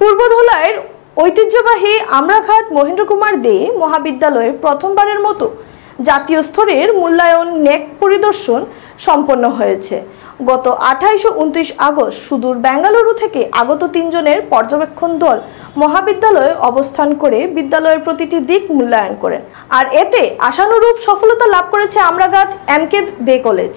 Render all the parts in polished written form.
পূর্বধলাইয়ের ঐতিহ্যবাহী আমরাঘাট মহেন্দ্র কুমার দে মহাবিদ্যালয়ে প্রথমবারের মতো জাতীয় স্তরের মূল্যায়ন নেক পরিদর্শন সম্পন্ন হয়েছে। গত 28 ও 29 আগস্ট সুদূর বেঙ্গালুরু থেকে আগত 3 জনের পর্যবেক্ষণ দল মহাবিদ্যালয়ে অবস্থান করে বিদ্যালয়ের প্রতিটি দিক মূল্যায়ন করেন। আর এতে আশানুরূপ সফলতা লাভ করেছে আমরাঘাট এমকে দে কলেজ।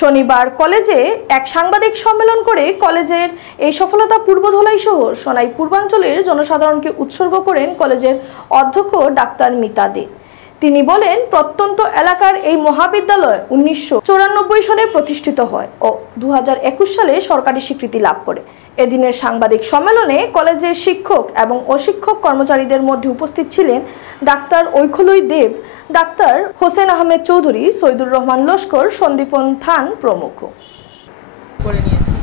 শনিবার কলেজে এক সাংবাদিক সম্মেলন করে কলেজের এই সফলতা পূর্বধলাই সহ সোনাই পূর্বাঞ্চলের জনসাধারণকে উৎসর্গ করেন কলেজের অধ্যক্ষ ডাক্তার মিতা দে। তিনি বলেন, প্রত্যন্ত এলাকার এই মহাবিদ্যালয় 1994 সালে প্রতিষ্ঠিত হয় ও 2021 সালে সরকারি স্বীকৃতি লাভ করে। এদিনের সাংবাদিক সম্মেলনে কলেজের শিক্ষক এবং অশিক্ষক কর্মচারীদের মধ্যে উপস্থিত ছিলেন ডাক্তার ঐখলুই দেব, ডাক্তার হোসেন আহমেদ চৌধুরী, সৈদুর রহমান লস্কর, সন্দীপন থান প্রমুখ। করে নিয়েছি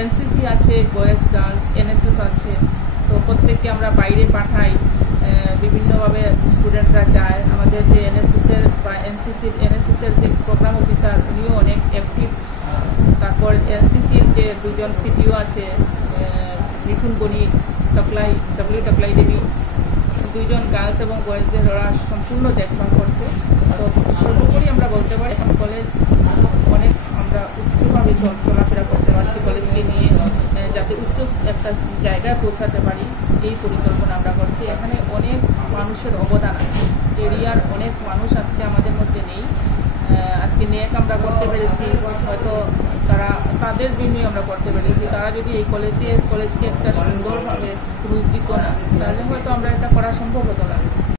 এনসিসি আছে, বয়েজ গার্লস, এনএসএস আছে, তো প্রত্যেককে আমরা বাইরে পাঠাই। বিভিন্নভাবে স্টুডেন্টরা যায়। আমাদের যে এনএসএসের বা এনএসএসের যে প্রোগ্রাম অফিসার উনিও অনেক অ্যাক্টিভ। তারপর এনসিসির যে 2 জন সিটিও আছে, মিঠুন বণিক, টকলাই দেবী, 2 জন গার্লস এবং বয়েজদের ওরা সম্পূর্ণ দেখভাল করছে। তো সর্বোপরি আমরা বলতে পারি এখন কলেজ অনেক আমরা উচ্চভাবে চলাফেরা করতে পারছি কলেজকে নিয়ে, যাতে উচ্চ একটা জায়গায় পৌঁছাতে পারি এই পরিকল্পনা আমরা করছি। এখানে অনেক মানুষের অবদান আছে, এরিয়ার অনেক মানুষ আজকে আমাদের মধ্যে নেই। আজকে নেক আমরা করতে পেরেছি, হয়তো তাদের জন্যই আমরা করতে পেরেছি। তারা যদি এই কলেজকে একটা সুন্দরভাবে রূপ দিত না, তাহলে হয়তো আমরা এটা করা সম্ভব হতো না।